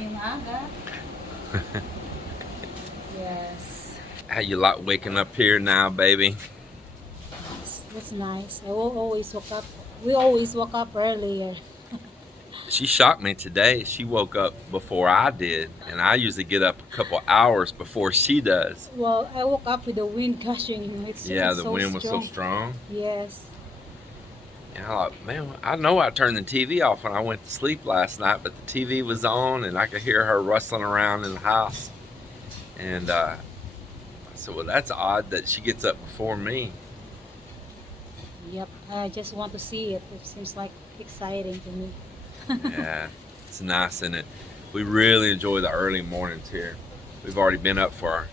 ngayong aga. Yes. How you like waking up here now, baby? That's nice. I will always wake up. We always woke up earlier. She shocked me today. She woke up before I did, and I usually get up a couple hours before she does. Well, I woke up with the wind gushing. Yeah, It's the so wind was so strong. strong. Yes. And I thought, man, I know I turned the TV off when I went to sleep last night, but the TV was on, and I could hear her rustling around in the house. And I said, well, that's odd that she gets up before me. Yep. I just want to see it. It seems like exciting to me. Yeah, it's nice, isn't it? We really enjoy the early mornings here. We've already been up for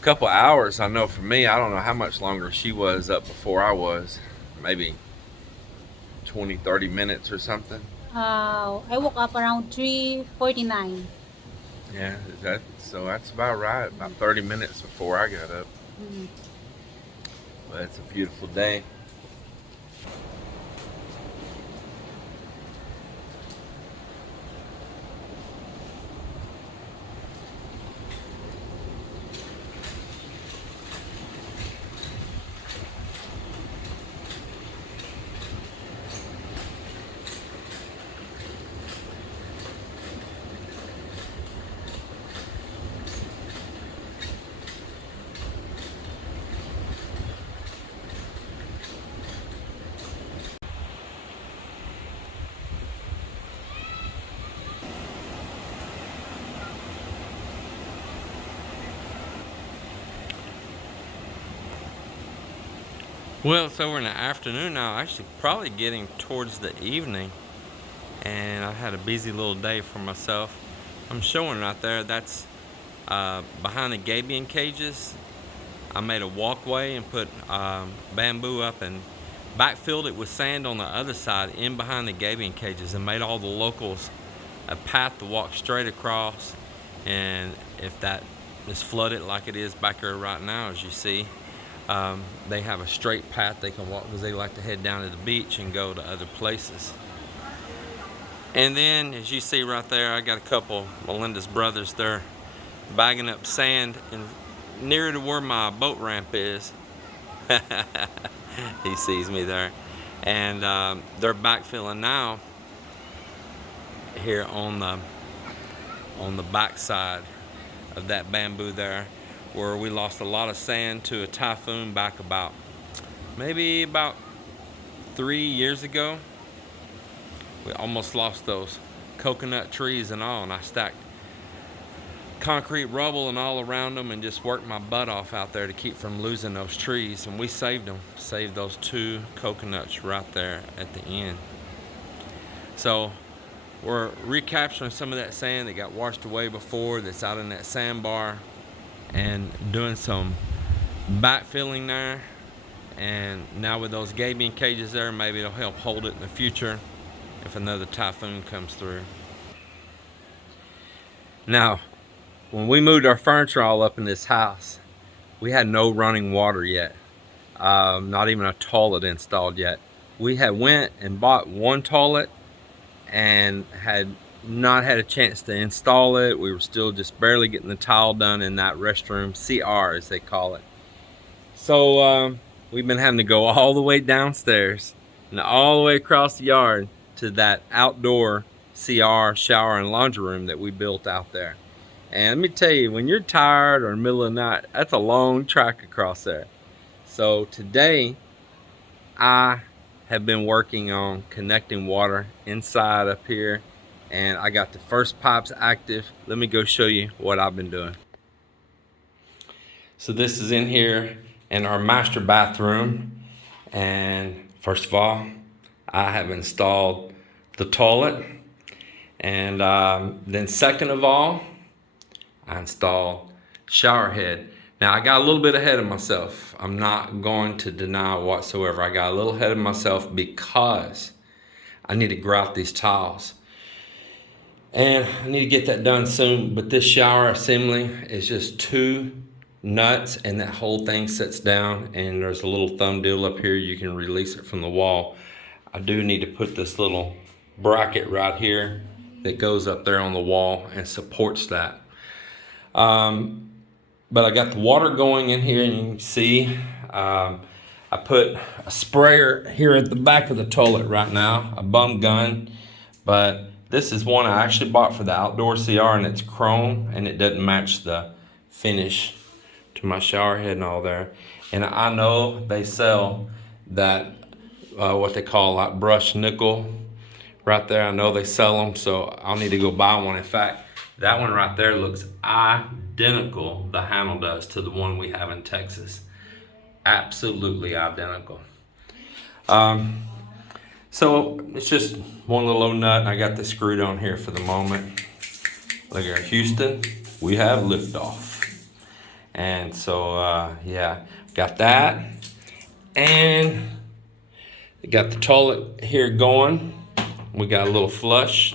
a couple hours. I know for me, I don't know how much longer she was up before I was. Maybe 20, 30 minutes or something. I woke up around 3:49. Yeah, so that's about right. About 30 minutes before I got up. Mm. But it's a beautiful day. Well, it's over in the afternoon now, actually probably getting towards the evening, and I had a busy little day for myself. I'm showing right there, that's behind the gabion cages. I made a walkway and put bamboo up and backfilled it with sand on the other side in behind the gabion cages and made all the locals a path to walk straight across. And if that is flooded like it is back here right now, as you see, they have a straight path they can walk because they like to head down to the beach and go to other places. And then, as you see right there, I got a couple Melinda's brothers there bagging up sand and near to where my boat ramp is. He sees me there. And they're backfilling now here on the back side of that bamboo there, where we lost a lot of sand to a typhoon back maybe about 3 years ago. We almost lost those coconut trees and all, and I stacked concrete rubble and all around them and just worked my butt off out there to keep from losing those trees, and we saved them. Saved those 2 coconuts right there at the end. So we're recapturing some of that sand that got washed away before, that's out in that sandbar, and doing some backfilling there. And now with those gabion cages there, maybe it'll help hold it in the future if another typhoon comes through. Now, when we moved our furniture all up in this house, we had no running water yet. Not even a toilet installed yet. We had went and bought one toilet and had not had a chance to install it. We were still just barely getting the tile done in that restroom, CR as they call it. So we've been having to go all the way downstairs and all the way across the yard to that outdoor CR shower and laundry room that we built out there. And let me tell you, when you're tired or in the middle of the night, that's a long trek across there. So today, I have been working on connecting water inside up here, and I got the first pipes active. Let me go show you what I've been doing. So this is in here in our master bathroom, and first of all, I have installed the toilet, and then second of all, I installed shower head. Now I got a little bit ahead of myself. I'm not going to deny whatsoever. I got a little ahead of myself because I need to grout these tiles. And I need to get that done soon, but this shower assembly is just 2 nuts and that whole thing sits down, and there's a little thumb deal up here. You can release it from the wall. I do need to put this little bracket right here that goes up there on the wall and supports that. But I got the water going in here, and you can see I put a sprayer here at the back of the toilet right now, a bum gun. But this is one I actually bought for the outdoor CR, and it's chrome, and it doesn't match the finish to my shower head and all there. And I know they sell that, what they call like brushed nickel right there. I know they sell them, so I'll need to go buy one. In fact, that one right there looks identical, the handle does, to the one we have in Texas. Absolutely identical. So it's just one little old nut. I got this screwed on here for the moment. Look here, Houston, we have liftoff. And so, yeah, got that. And got the toilet here going. We got a little flush.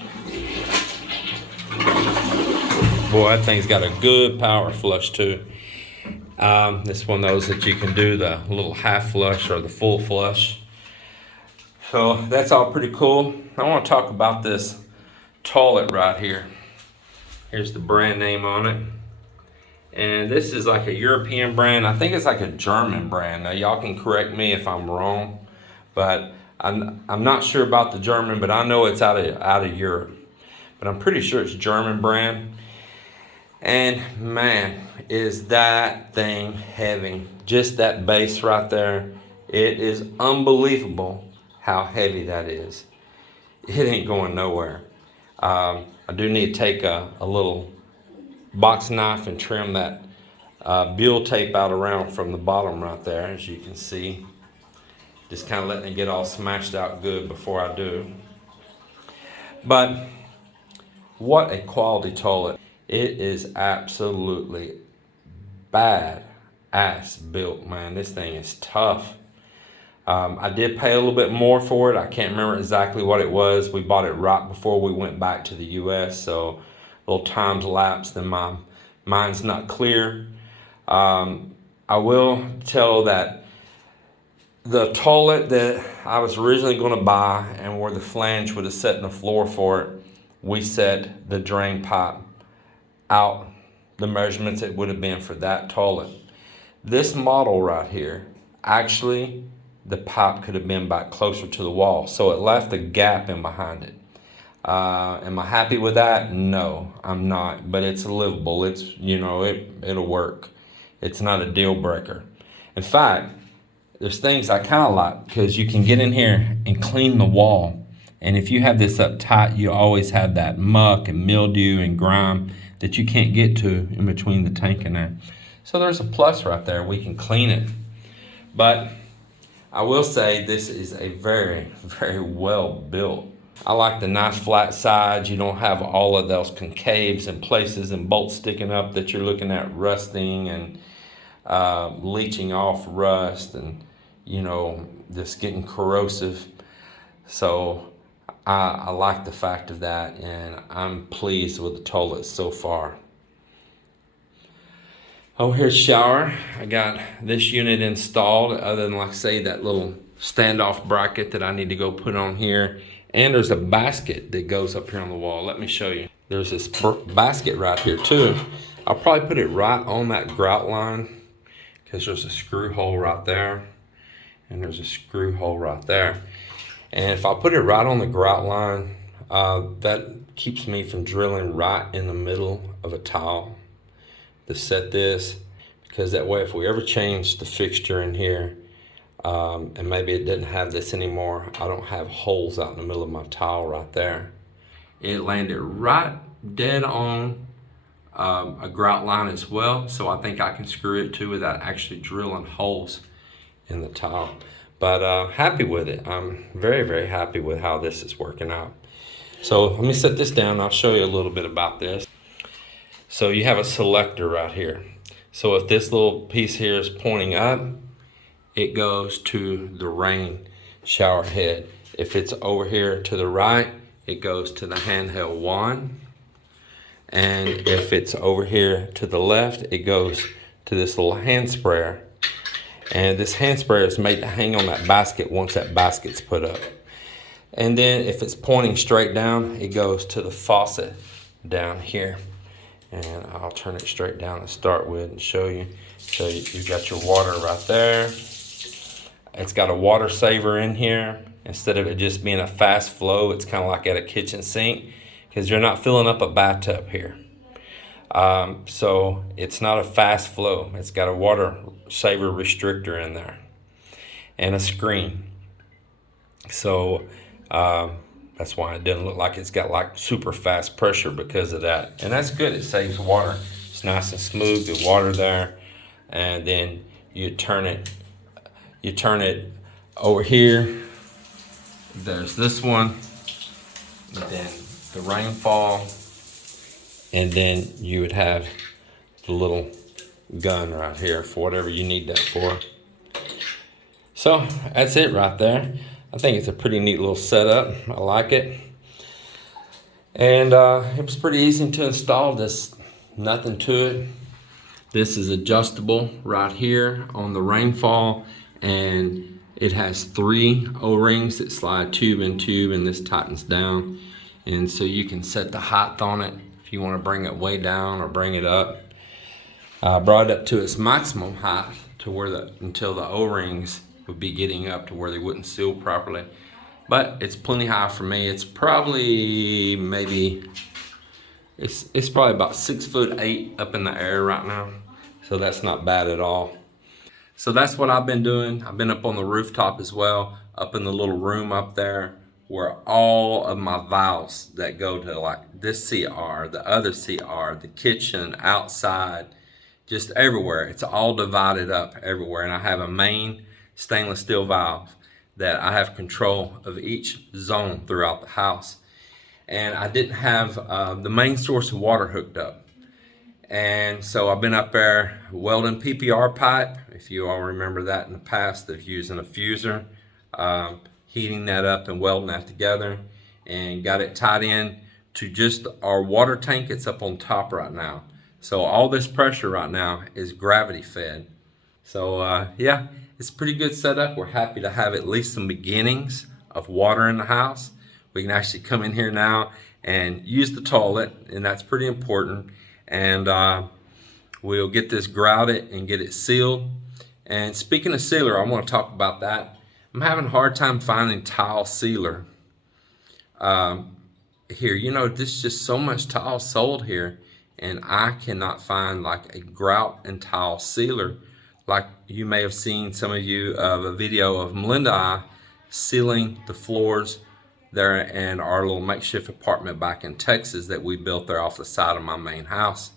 Boy, that thing's got a good power flush too. This one of those that you can do the little half flush or the full flush. So that's all pretty cool. I want to talk about this toilet right here. Here's the brand name on it. And this is like a European brand. I think it's like a German brand. Now y'all can correct me if I'm wrong, but I'm not sure about the German, but I know it's out of Europe. But I'm pretty sure it's German brand. And man, is that thing heavy. Just that base right there. It is unbelievable how heavy that is. It ain't going nowhere. I do need to take a little box knife and trim that buhl tape out around from the bottom right there, as you can see. Just kind of letting it get all smashed out good before I do. But what a quality toilet. It is absolutely bad ass built, man. This thing is tough. I did pay a little bit more for it. I can't remember exactly what it was. We bought it right before we went back to the US, so a little time's lapsed and my mind's not clear. I will tell that the toilet that I was originally going to buy and where the flange would have set in the floor for it, we set the drain pipe out the measurements it would have been for that toilet. This model right here, actually the pipe could have been back closer to the wall, so it left a gap in behind it. Am I happy with that? No, I'm not, but it's livable. It's, you know, it'll work. It's not a deal breaker. In fact, there's things I kind of like, because you can get in here and clean the wall. And if you have this up tight, you always have that muck and mildew and grime that you can't get to in between the tank and there. So there's a plus right there. We can clean it. But I will say this is a very, very well built. I like the nice flat sides. You don't have all of those concaves and places and bolts sticking up that you're looking at rusting and leaching off rust and, you know, just getting corrosive. So I like the fact of that, and I'm pleased with the toilet so far. Oh, here's shower. I got this unit installed, other than, like I say, that little standoff bracket that I need to go put on here. And there's a basket that goes up here on the wall. Let me show you. There's this basket right here too. I'll probably put it right on that grout line, because there's a screw hole right there, and there's a screw hole right there. And if I put it right on the grout line, that keeps me from drilling right in the middle of a tile to set this, because that way if we ever change the fixture in here, and maybe it didn't have this anymore, I don't have holes out in the middle of my tile right there. It landed right dead on a grout line as well, so I think I can screw it too without actually drilling holes in the tile. But happy with it. I'm very, very happy with how this is working out. So let me set this down. I'll show you a little bit about this. So you have a selector right here. So if this little piece here is pointing up, it goes to the rain shower head. If it's over here to the right, it goes to the handheld wand. And if it's over here to the left, it goes to this little hand sprayer. And this hand sprayer is made to hang on that basket once that basket's put up. And then if it's pointing straight down, it goes to the faucet down here. And I'll turn it straight down to start with and show you. So you've got your water right there. It's got a water saver in here. Instead of it just being a fast flow, it's kind of like at a kitchen sink, because you're not filling up a bathtub here. So it's not a fast flow. It's got a water saver restrictor in there and a screen. So that's why it doesn't look like it's got like super fast pressure because of that. And that's good. It saves water. It's nice and smooth, the water there. And then you turn it over here. There's this one, then the rainfall, and then you would have the little gun right here for whatever you need that for. So that's it right there. I think it's a pretty neat little setup. I like it. And it was pretty easy to install. There's nothing to it. This is adjustable right here on the rainfall, and it has 3 O-rings that slide tube and tube, and this tightens down. And so you can set the height on it if you want to bring it way down or bring it up. I brought it up to its maximum height to where until the O-rings would be getting up to where they wouldn't seal properly. But it's plenty high for me. It's probably it's probably about 6'8" up in the air right now. So that's not bad at all. So that's what I've been doing. I've been up on the rooftop as well, up in the little room up there where all of my valves that go to like this CR, the other CR, the kitchen, outside, just everywhere. It's all divided up everywhere. And I have a main stainless steel valve that I have control of each zone throughout the house. And I didn't have the main source of water hooked up. And so I've been up there welding PPR pipe, if you all remember that in the past, of using a fuser, heating that up and welding that together, and got it tied in to just our water tank. It's up on top right now. So all this pressure right now is gravity fed. So yeah, it's a pretty good setup. We're happy to have at least some beginnings of water in the house. We can actually come in here now and use the toilet, and that's pretty important. And we'll get this grouted and get it sealed. And speaking of sealer, I want to talk about that. I'm having a hard time finding tile sealer here. You know, there's just so much tile sold here, and I cannot find like a grout and tile sealer. Like you may have seen, some of you, of a video of Melinda and I sealing the floors there in our little makeshift apartment back in Texas that we built there off the side of my main house.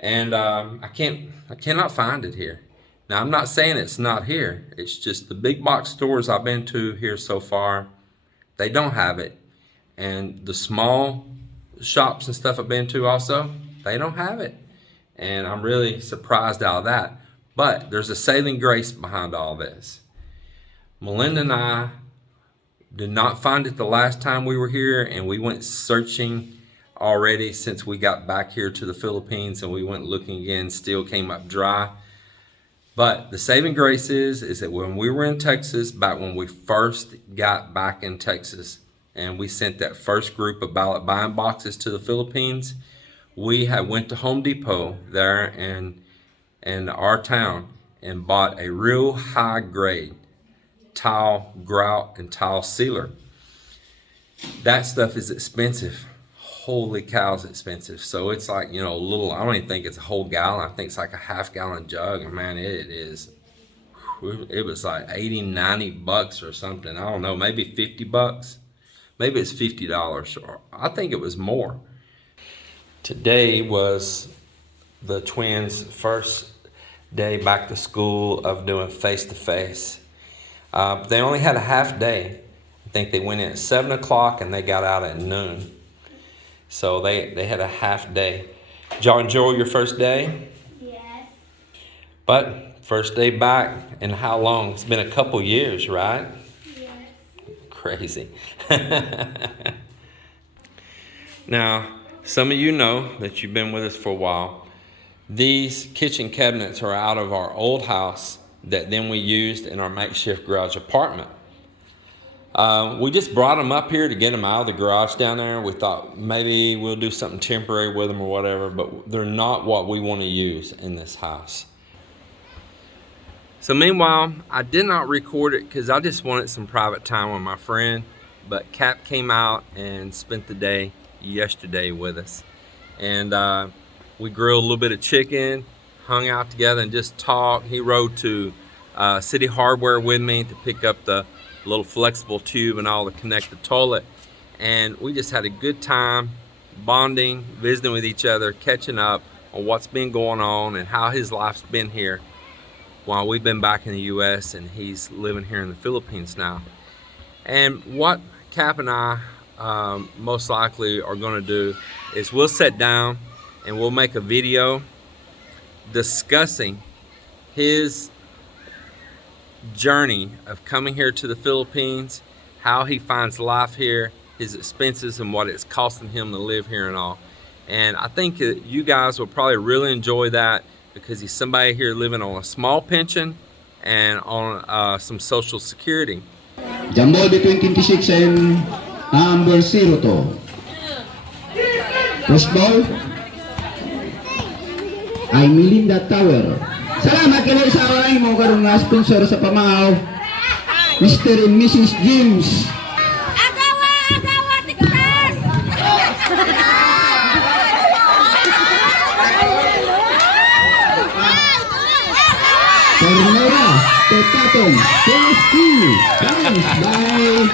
And I cannot find it here. Now, I'm not saying it's not here. It's just the big box stores I've been to here so far, they don't have it. And the small shops and stuff I've been to also, they don't have it. And I'm really surprised out of that. But there's a saving grace behind all this. Melinda and I did not find it the last time we were here, and we went searching already since we got back here to the Philippines, and we went looking again, still came up dry. But the saving grace is that when we were in Texas, back when we first got back in Texas, and we sent that first group of ballot buying boxes to the Philippines, we had went to Home Depot there in our town and bought a real high grade tile grout and tile sealer. That stuff is expensive. Holy cow, it's expensive. So it's like, you know, a little, I don't even think it's a whole gallon. I think it's like a half-gallon jug. And man, it was like 80, 90 bucks or something. I don't know, maybe 50 bucks. Maybe it's $50. Or I think it was more. Today was the twins' first day back to school of doing face-to-face. They only had a half day. I think they went in at 7 o'clock and they got out at noon. So they had a half day. Did y'all enjoy your first day? Yes. But first day back, and how long? It's been a couple years, right? Yes. Crazy. Now, some of you know that you've been with us for a while. These kitchen cabinets are out of our old house that then we used in our makeshift garage apartment. We just brought them up here to get them out of the garage down there. We thought maybe we'll do something temporary with them or whatever, but they're not what we want to use in this house. So meanwhile, I did not record it because I just wanted some private time with my friend, but Cap came out and spent the day yesterday with us. And we grilled a little bit of chicken, hung out together and just talked. He rode to City Hardware with me to pick up the little flexible tube and all to connect the toilet. And we just had a good time bonding, visiting with each other, catching up on what's been going on and how his life's been here while we've been back in the US and he's living here in the Philippines now. And what Cap and I most likely are going to do is we'll sit down and we'll make a video discussing his journey of coming here to the Philippines, how he finds life here, his expenses and what it's costing him to live here and all. And I think that you guys will probably really enjoy that because he's somebody here living on a small pension and on some Social Security. Jambol between 26 and number 0 to. First ball. Ay Melinda Tower. Salamat kayo sa away mo karong nga sponsor sa pamahaw. Mr. and Mrs. James. Agawa, Texas! Tornora, Tetaton, 50 points by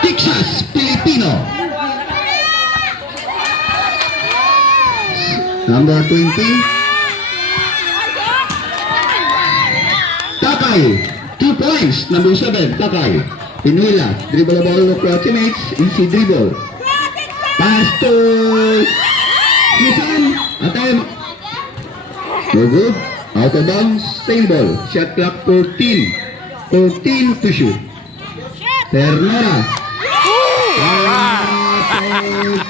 Texas, Filipino. Number 20, Takay, 2 points. Number 7, Takay. Pinuela, dribble the ball of your teammates, easy dribble. Pass to Susan, attempt. No good. Out of bounds, same ball. Shot clock 14. 14 to shoot. Ternera. Alright.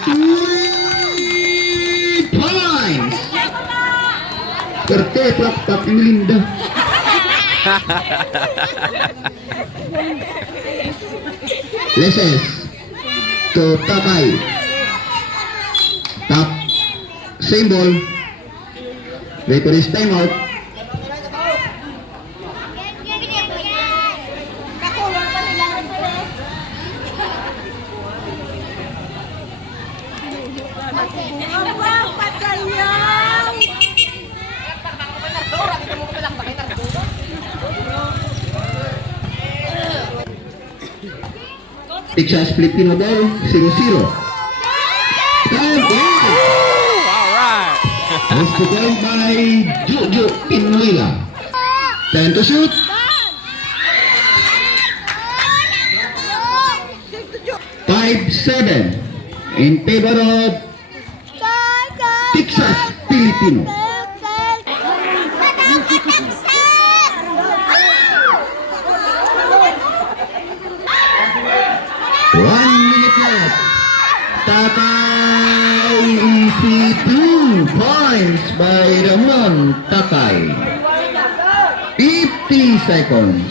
3 points. Terteplak tapi Melinda. Leses to Takay. Tap. Same ball. Referee's timeout. Texas Filipino ball 0-0. Alright. It's the goal by Jojo Pinuela. Time to shoot. 5-7 in favor of Texas Filipino. One minute left. Takay easy 2 points by Ramon Takay. 50 seconds.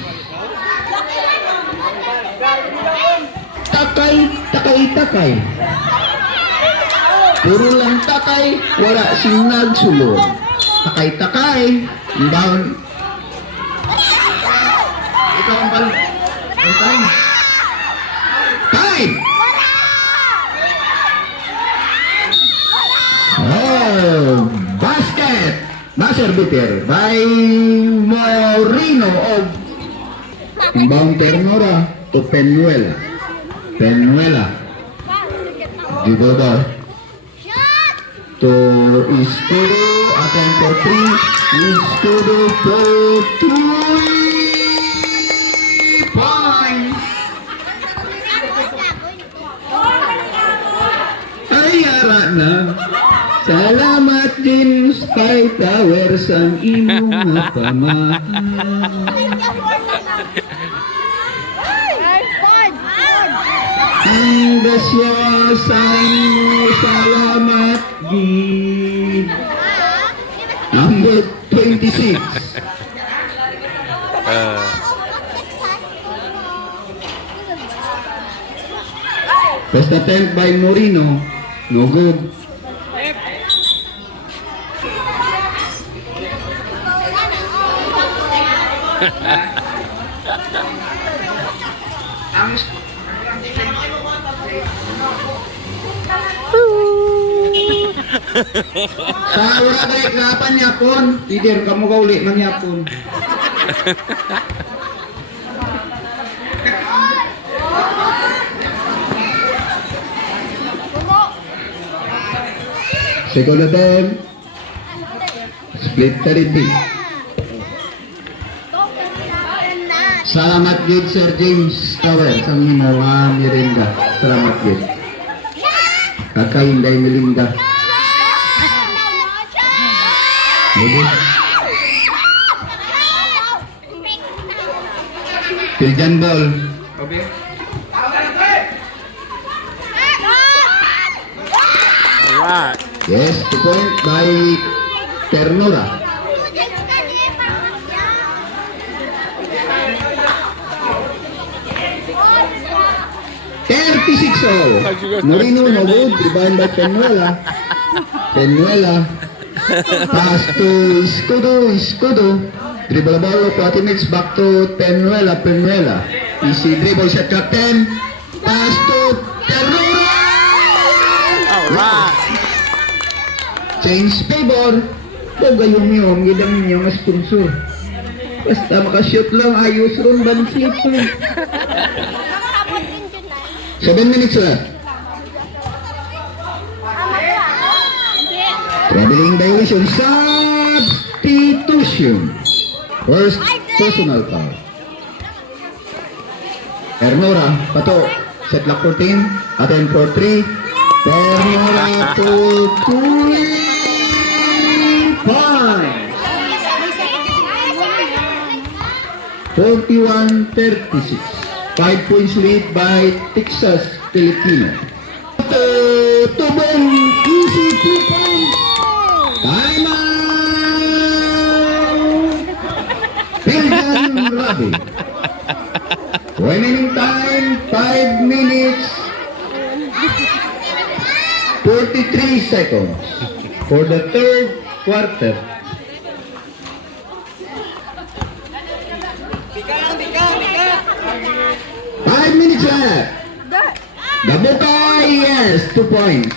Takay. Puro lang takay, wala sing nagsulod. Takay. Inbound. Ikaw ang bal. Time. Oh, basket. Buzzer beater by Moreno of inbound Ternora to Penuela. Dribble ball to Iscudo, attempt for 3. Iscudo for 3 points. Ay, ara na. Salamat din Sky Towers ang imong pamahal. Ang gasya sa inyo, salamat gid. Number 26. First attempt by Moreno. No good. Sa ura kay kapan yapon, leader kamu ka uli man yapon. Second attempt. Split 30. Salamat gid Sir James Tower sa mga Mirinda. Salamat gid. Kakainday Mirinda. Piljan ball. Okay. Alright. Yes, 2 point by Ternura. Moreno no good, rebound by Penuela. Penuela. Pass to Escudo. Dribble the ball, 40 minutes back to Penuela. Easy dribble shot captain. Pass to Ternura. Alright. Change favor. Huwag yung gidang yung sponsor. Basta makashoot lang, ayos ron bansit. 7 minutes left. Traveling violation. Substitution. First personal foul. Ternura, pato. Set lock 14. Attend for 3. Ternura to 3 points. 41-36. 5 points lead by Texas Filipino. Tubong easy 2 points. Time out. Piljan Rabi. Remaining time 5 minutes 43 seconds for the third quarter. Five minutes left. Gabukay, yes, 2 points.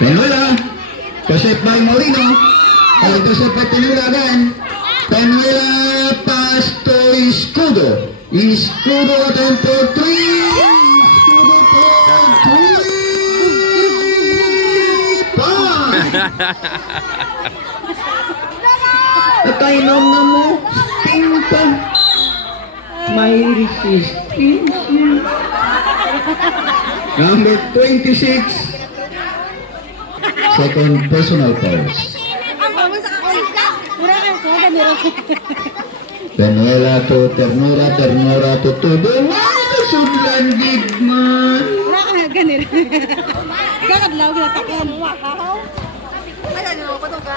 Penuela, intercept by Moreno. Intercept by Penuela again. Penuela pass to Escudo. Escudo attempt for 3. Escudo for 3 points. Nakainom na mo. Tingpan. May resistance. Number 26. Second personal fouls. Penuela to Ternura to Tubong. Sudlan gigman.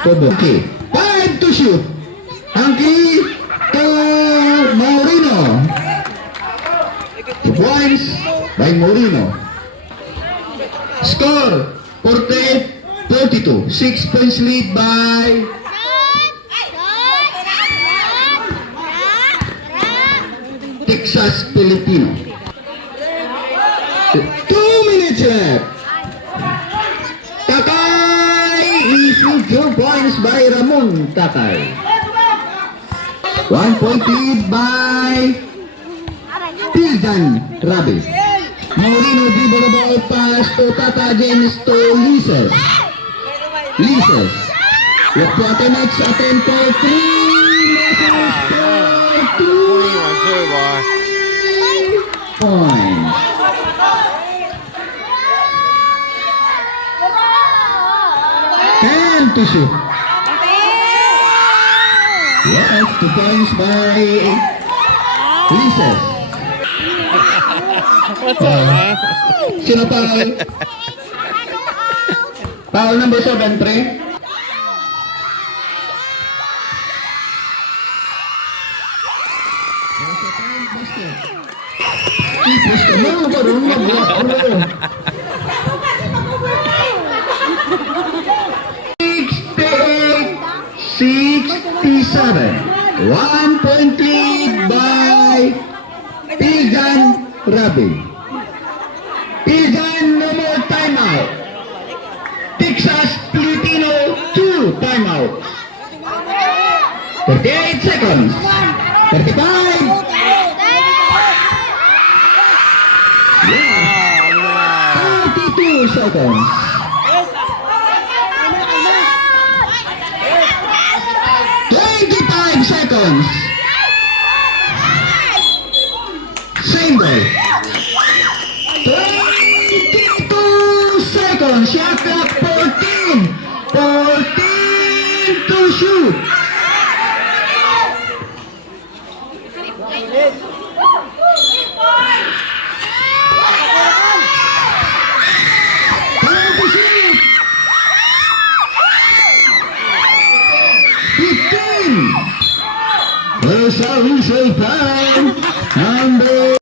Tubong. Okay. 5 to shoot. Hanky to Moreno. 2 points by Moreno. Score 40-42. 6 points lead by Texas Filipino. 2 minutes left. Takay easy 2 points by Ramon Takay. 1 point lead by Piljan Rabi. Moreno dribble the ball pass to Tata James to Lises. With 40 minutes attend for 3. Points. And to shoot. Yes, 2 points by Lises. Sino foul? Foul number 7, pre. Tipos ka mo, parang mag-walk mo. 67. 1 point lead by Pilgan Rabi. Pilgan, no more timeout. Texas Filipino, 2 timeouts. 38 seconds. 35. Yeah. 32 seconds. 25 seconds. Same ball. 22 seconds. Shot clock 14. 14 to shoot. Time to shoot. 15. Resolution time. Number